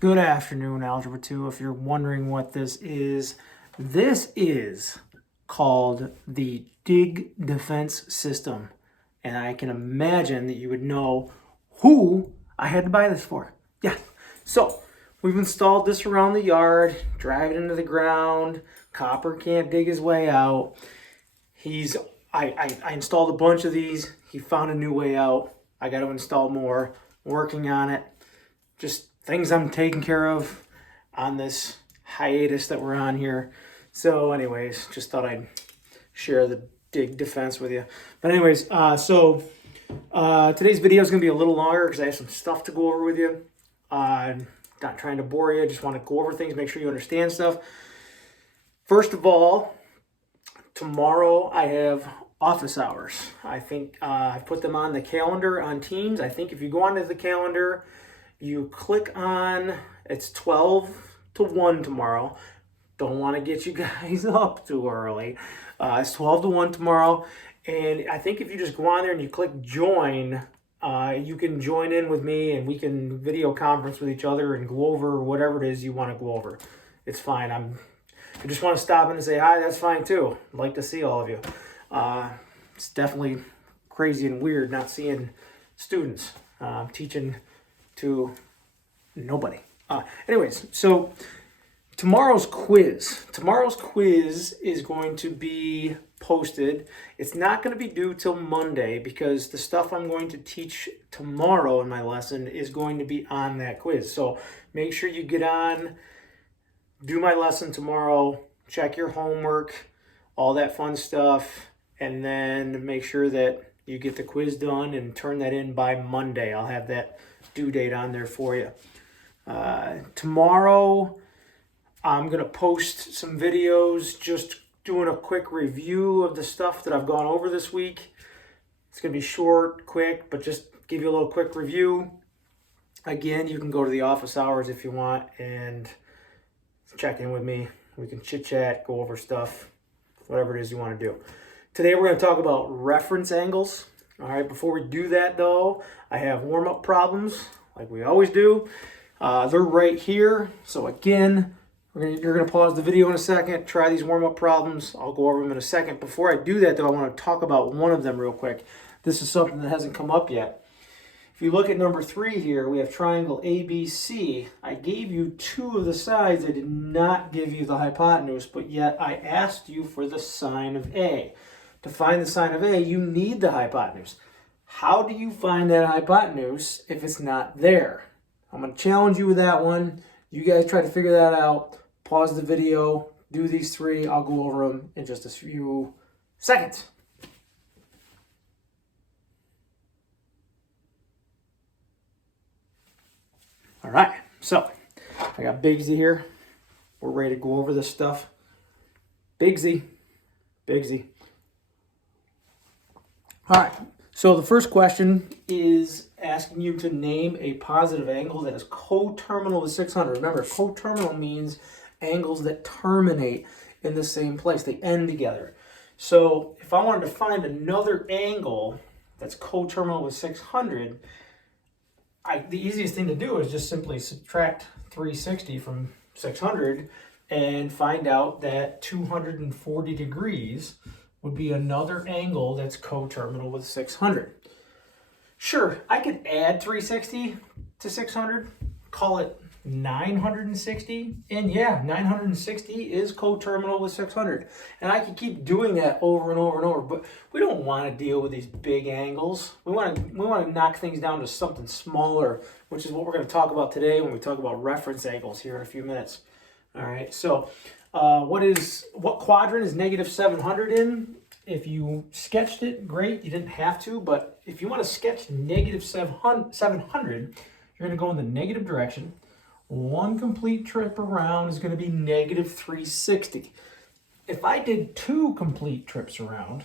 Good afternoon, Algebra 2. If you're wondering what this is called the Dig Defense System. And I can imagine that you would know who I had to buy this for. Yeah. So we've installed this around the yard, drive it into the ground. Copper can't dig his way out. I installed a bunch of these. He found a new way out. I got to install more. Working on it. Just things I'm taking care of on this hiatus that we're on here. So anyways, just thought I'd share the Dig Defense with you. But anyways, today's video is going to be a little longer because I have some stuff to go over with you. Not trying to bore you, just want to go over things, make sure you understand stuff. First of all, tomorrow I have office hours. I think I put them on the calendar on Teams. I think if you go onto the calendar, you click on, it's 12 to 1 tomorrow. Don't want to get you guys up too early. It's 12 to 1 tomorrow. And I think if you just go on there and you click join, you can join in with me and we can video conference with each other and go over whatever it is you want to go over. It's fine. If you just want to stop in and say hi, that's fine too. I'd like to see all of you. It's definitely crazy and weird not seeing students teaching to nobody. Anyways, so tomorrow's quiz is going to be posted. It's not going to be due till Monday because the stuff I'm going to teach tomorrow in my lesson is going to be on that quiz. So make sure you get on, do my lesson tomorrow, check your homework, all that fun stuff, and then make sure that you get the quiz done and turn that in by Monday. I'll have that due date on there for you. Tomorrow, I'm going to post some videos just doing a quick review of the stuff that I've gone over this week. It's going to be short, quick, but just give you a little quick review. Again, you can go to the office hours if you want and check in with me. We can chit-chat, go over stuff, whatever it is you want to do. Today, we're going to talk about reference angles. All right, before we do that, though, I have warm-up problems, like we always do. They're right here. So again, you're going to pause the video in a second, try these warm-up problems. I'll go over them in a second. Before I do that, though, I want to talk about one of them real quick. This is something that hasn't come up yet. If you look at number 3 here, we have triangle ABC. I gave you 2 of the sides. I did not give you the hypotenuse, but yet I asked you for the sine of A. To find the sine of A, you need the hypotenuse. How do you find that hypotenuse if it's not there? I'm going to challenge you with that one. You guys try to figure that out. Pause the video. Do these 3. I'll go over them in just a few seconds. All right. So I got Bigsy here. We're ready to go over this stuff. Bigsy. All right, so the first question is asking you to name a positive angle that is coterminal with 600. Remember, coterminal means angles that terminate in the same place. They end together. So if I wanted to find another angle that's coterminal with 600, the easiest thing to do is just simply subtract 360 from 600 and find out that 240 degrees would be another angle that's coterminal with 600. Sure, I could add 360 to 600, call it 960, and yeah, 960 is coterminal with 600. And I could keep doing that over and over and over, but we don't want to deal with these big angles. We want to knock things down to something smaller, which is what we're going to talk about today when we talk about reference angles here in a few minutes. All right, so what quadrant is negative 700 in? If you sketched it, great. You didn't have to, but if you want to sketch negative 700, you're going to go in the negative direction. One complete trip around is going to be negative 360. If I did 2 complete trips around,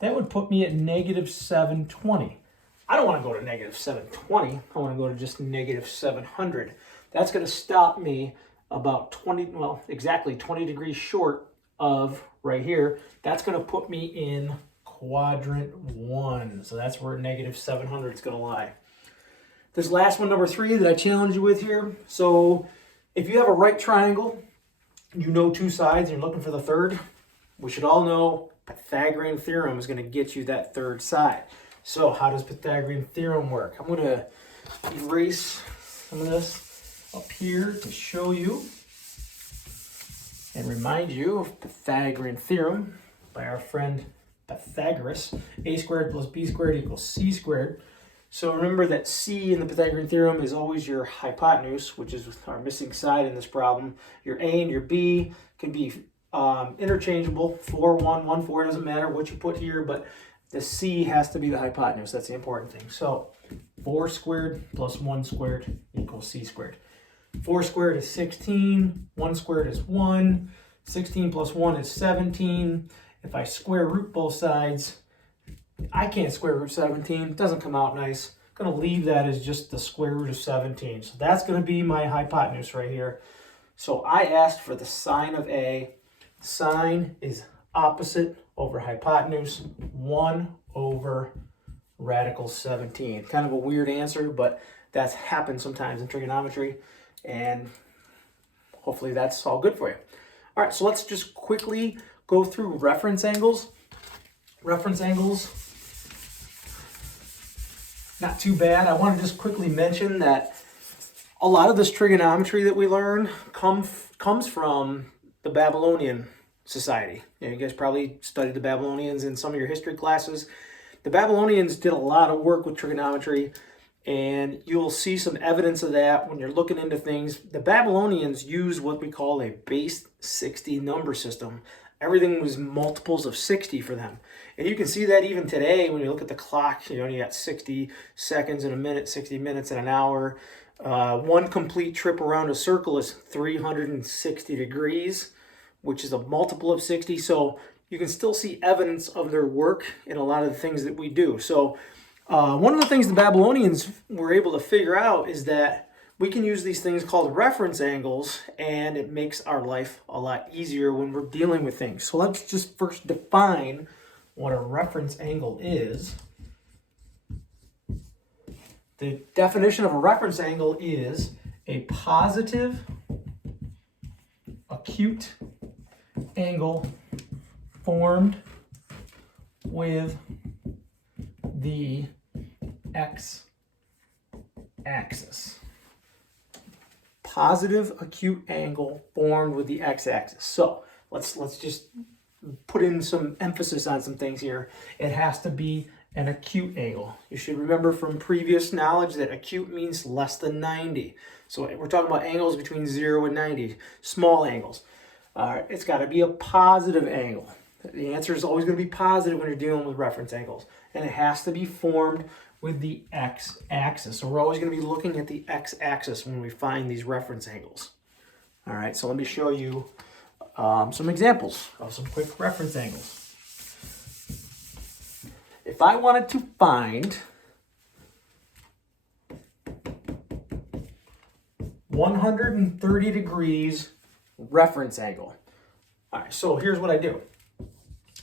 that would put me at negative 720. I don't want to go to negative 720. I want to go to just negative 700. That's going to stop me about exactly 20 degrees short of right here. That's going to put me in quadrant 1. So that's where negative 700 is going to lie. This last one, number 3, that I challenge you with here. So if you have a right triangle, you know 2 sides, and you're looking for the third, we should all know Pythagorean theorem is going to get you that third side. So how does Pythagorean theorem work? I'm going to erase some of this up here to show you and remind you of Pythagorean theorem by our friend Pythagoras. A squared plus b squared equals c squared. So remember that c in the Pythagorean theorem is always your hypotenuse, which is our missing side in this problem. Your a and your b can be interchangeable. 4, 1, 1, 4, doesn't matter what you put here, but the c has to be the hypotenuse. That's the important thing. So 4 squared plus 1 squared equals c squared. 4 squared is 16, 1 squared is 1, 16 plus 1 is 17. If I square root both sides, I can't square root 17. It doesn't come out nice. I'm going to leave that as just the square root of 17. So that's going to be my hypotenuse right here. So I asked for the sine of A. Sine is opposite over hypotenuse, 1 over radical 17. Kind of a weird answer, but that's happened sometimes in trigonometry. And hopefully that's all good for you. All right, so let's just quickly go through reference angles. Reference angles, not too bad. I want to just quickly mention that a lot of this trigonometry that we learn comes from the Babylonian society. You guys probably studied the Babylonians in some of your history classes. The Babylonians did a lot of work with trigonometry, and you'll see some evidence of that when you're looking into things. The Babylonians used what we call a base 60 number system. Everything was multiples of 60 for them. And you can see that even today when you look at the clock. You got 60 seconds in a minute, 60 minutes in an hour. One complete trip around a circle is 360 degrees, which is a multiple of 60. So you can still see evidence of their work in a lot of the things that we do. So one of the things the Babylonians were able to figure out is that we can use these things called reference angles, and it makes our life a lot easier when we're dealing with things. So let's just first define what a reference angle is. The definition of a reference angle is a positive acute angle formed with the x-axis. Positive acute angle formed with the x-axis. So let's just put in some emphasis on some things here. It has to be an acute angle. You should remember from previous knowledge that acute means less than 90. So we're talking about angles between 0 and 90, small angles. It's got to be a positive angle. The answer is always going to be positive when you're dealing with reference angles. And it has to be formed with the x-axis. So we're always going to be looking at the x-axis when we find these reference angles. All right, so let me show you some examples of some quick reference angles. If I wanted to find 130 degrees reference angle. All right, so here's what I do.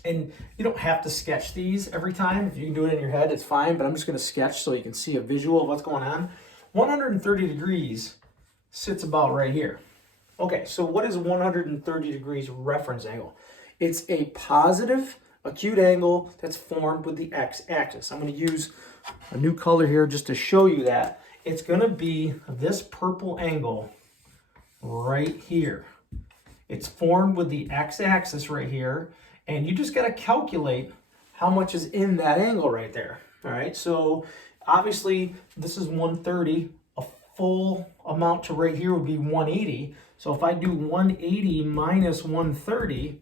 And you don't have to sketch these every time. If you can do it in your head, it's fine, but I'm just going to sketch so you can see a visual of what's going on. 130 degrees sits about right here. Okay, so what is 130 degrees reference angle? It's a positive acute angle that's formed with the x-axis. I'm going to use a new color here just to show you that. It's going to be this purple angle right here. It's formed with the x-axis right here, and you just got to calculate how much is in that angle right there. All right, so obviously this is 130. A full amount to right here would be 180. So if I do 180 minus 130,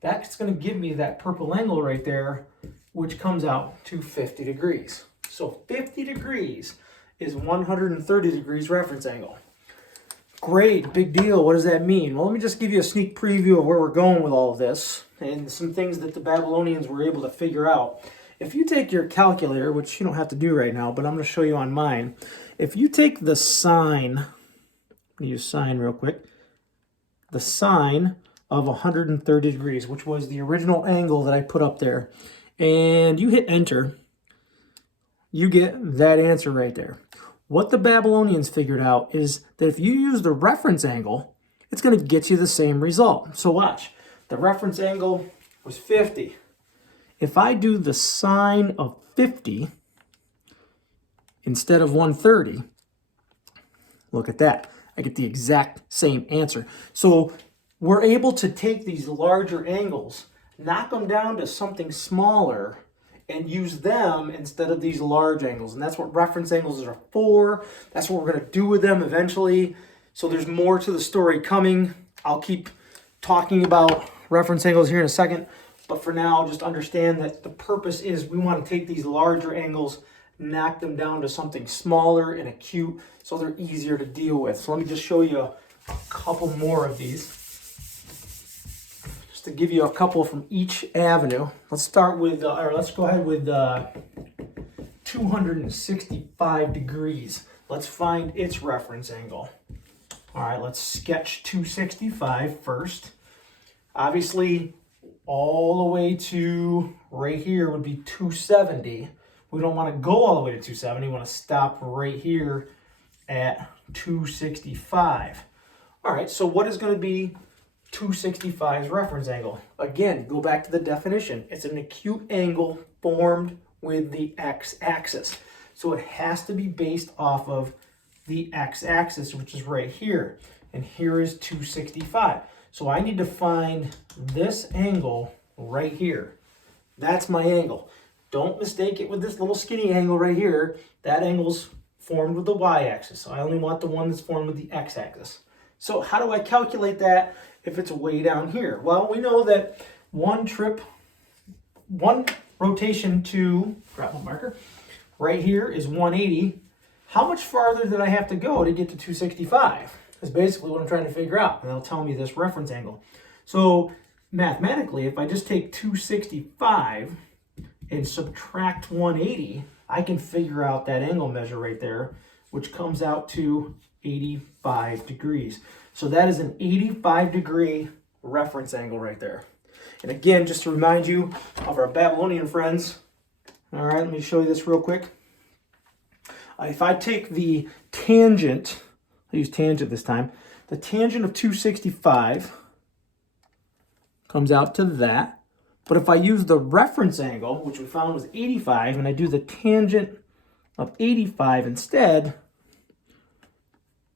that's going to give me that purple angle right there, which comes out to 50 degrees. So 50 degrees is 130 degrees reference angle. Great, big deal. What does that mean? Well, let me just give you a sneak preview of where we're going with all of this and some things that the Babylonians were able to figure out. If you take your calculator, which you don't have to do right now, but I'm going to show you on mine. If you take the sine, I'm going to use sine real quick, the sine of 130 degrees, which was the original angle that I put up there, and you hit enter, you get that answer right there. What the Babylonians figured out is that if you use the reference angle, it's going to get you the same result. So watch. The reference angle was 50. If I do the sine of 50 instead of 130, look at that. I get the exact same answer. So we're able to take these larger angles, knock them down to something smaller, and use them instead of these large angles. And that's what reference angles are for. That's what we're going to do with them eventually. So there's more to the story coming. I'll keep talking about reference angles here in a second. But for now, just understand that the purpose is we want to take these larger angles, knock them down to something smaller and acute so they're easier to deal with. So let me just show you a couple more of these. To give you a couple from each avenue. Let's start with, or let's go ahead with 265 degrees. Let's find its reference angle. All right, let's sketch 265 first. Obviously, all the way to right here would be 270. We don't want to go all the way to 270. We want to stop right here at 265. All right, so what is going to be 265's reference angle? Again, go back to the definition. It's an acute angle formed with the x-axis. So it has to be based off of the x-axis, which is right here. And here is 265. So I need to find this angle right here. That's my angle. Don't mistake it with this little skinny angle right here. That angle's formed with the y-axis. So I only want the one that's formed with the x-axis. So how do I calculate that if it's way down here? Well, we know that one rotation to, grab my marker, right here is 180. How much farther did I have to go to get to 265? That's basically what I'm trying to figure out. And they'll tell me this reference angle. So mathematically, if I just take 265 and subtract 180, I can figure out that angle measure right there, which comes out to 85 degrees. So that is an 85 degree reference angle right there. And again, just to remind you of our Babylonian friends, all right, let me show you this real quick. If I take the tangent, I use tangent this time, the tangent of 265 comes out to that. But if I use the reference angle, which we found was 85, and I do the tangent of 85 instead,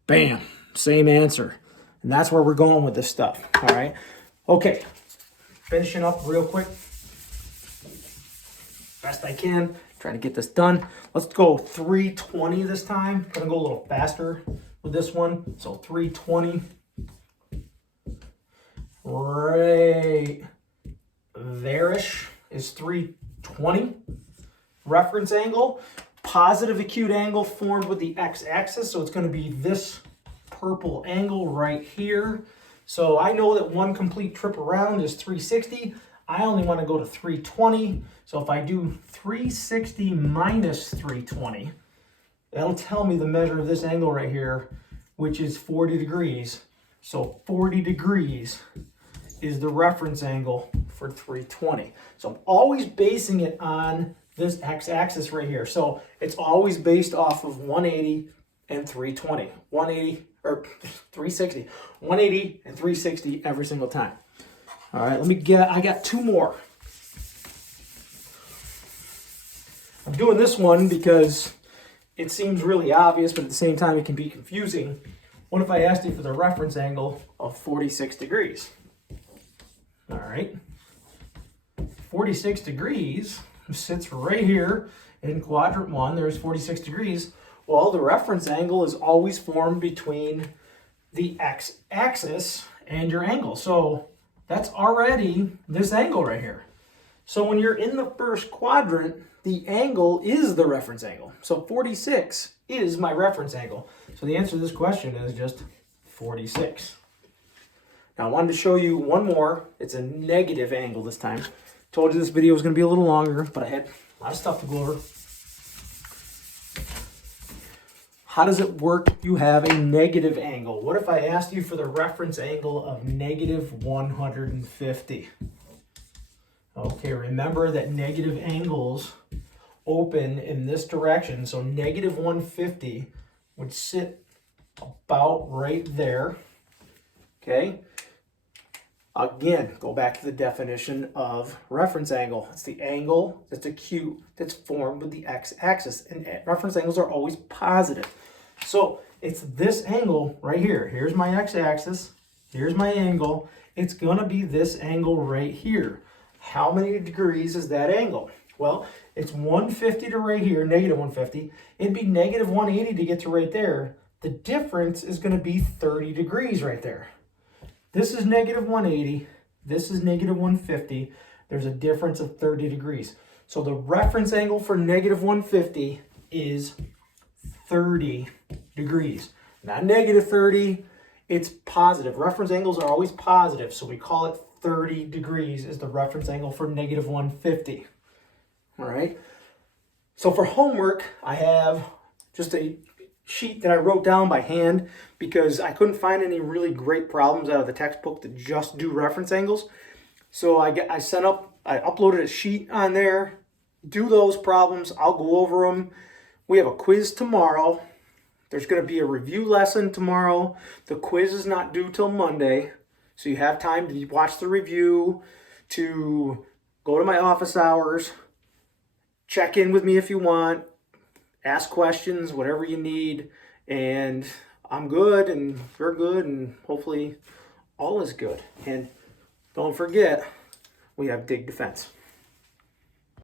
bam, same answer. And that's where we're going with this stuff, all right? Okay, finishing up real quick. Best I can, trying to get this done. Let's go 320 this time. I'm gonna go a little faster with this one. So 320. Right there-ish is 320. Reference angle, positive acute angle formed with the x-axis. So it's gonna be this purple angle right here. So I know that one complete trip around is 360. I only want to go to 320. So if I do 360 minus 320, that'll tell me the measure of this angle right here, which is 40 degrees. So 40 degrees is the reference angle for 320. So I'm always basing it on this x-axis right here. So it's always based off of 180 and 320. 180 or 360. 180 and 360 every single time. All right, I got two more. I'm doing this one because it seems really obvious, but at the same time it can be confusing. What if I asked you for the reference angle of 46 degrees? All right. 46 degrees sits right here in quadrant 1. There's 46 degrees. Well, the reference angle is always formed between the x-axis and your angle. So that's already this angle right here. So when you're in the first quadrant, the angle is the reference angle. So 46 is my reference angle. So the answer to this question is just 46. Now I wanted to show you one more. It's a negative angle this time. Told you this video was going to be a little longer, but I had a lot of stuff to go over. How does it work if you have a negative angle? What if I asked you for the reference angle of negative 150? Okay, remember that negative angles open in this direction. So negative 150 would sit about right there. Okay. Again, go back to the definition of reference angle. It's the angle that's acute that's formed with the x-axis. And reference angles are always positive. So it's this angle right here. Here's my x-axis. Here's my angle. It's going to be this angle right here. How many degrees is that angle? Well, it's 150 to right here, negative 150. It'd be negative 180 to get to right there. The difference is going to be 30 degrees right there. This is negative 180. This is negative 150. There's a difference of 30 degrees. So the reference angle for negative 150 is 30 degrees. Not negative 30, it's positive. Reference angles are always positive, so we call it 30 degrees is the reference angle for negative 150. All right. So for homework, I have just a sheet that I wrote down by hand because I couldn't find any really great problems out of the textbook that just do reference angles. So I uploaded a sheet on there. Do those problems. I'll go over them. We have a quiz tomorrow. There's going to be a review lesson tomorrow. The quiz is not due till Monday, so you have time to watch the review, to go to my office hours, check in with me if you want, ask questions, whatever you need, and I'm good and you're good, and hopefully all is good. And don't forget, we have Dig Defense.